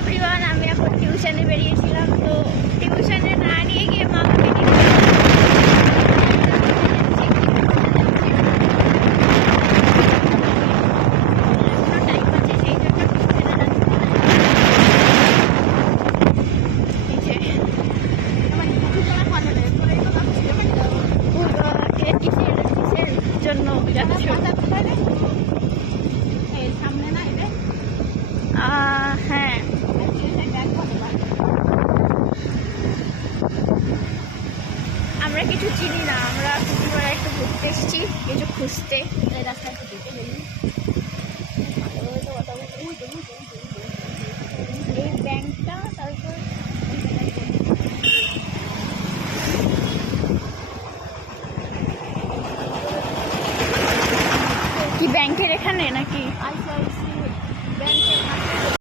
Everyone, আমি এখন টিউশনে বেরিয়েছিলাম, তো টিউশনে না নিয়ে গিয়ে মামাকে নিয়ে টাইম আছে, সেই জন্য কিসের জন্য যাচ্ছ? হ্যাঁ, আমরা কিছু চিনি না, আমরা কুচিপাড়া একটু ঘুরতে এসেছি কিছু খুঁজতে। রাস্তায়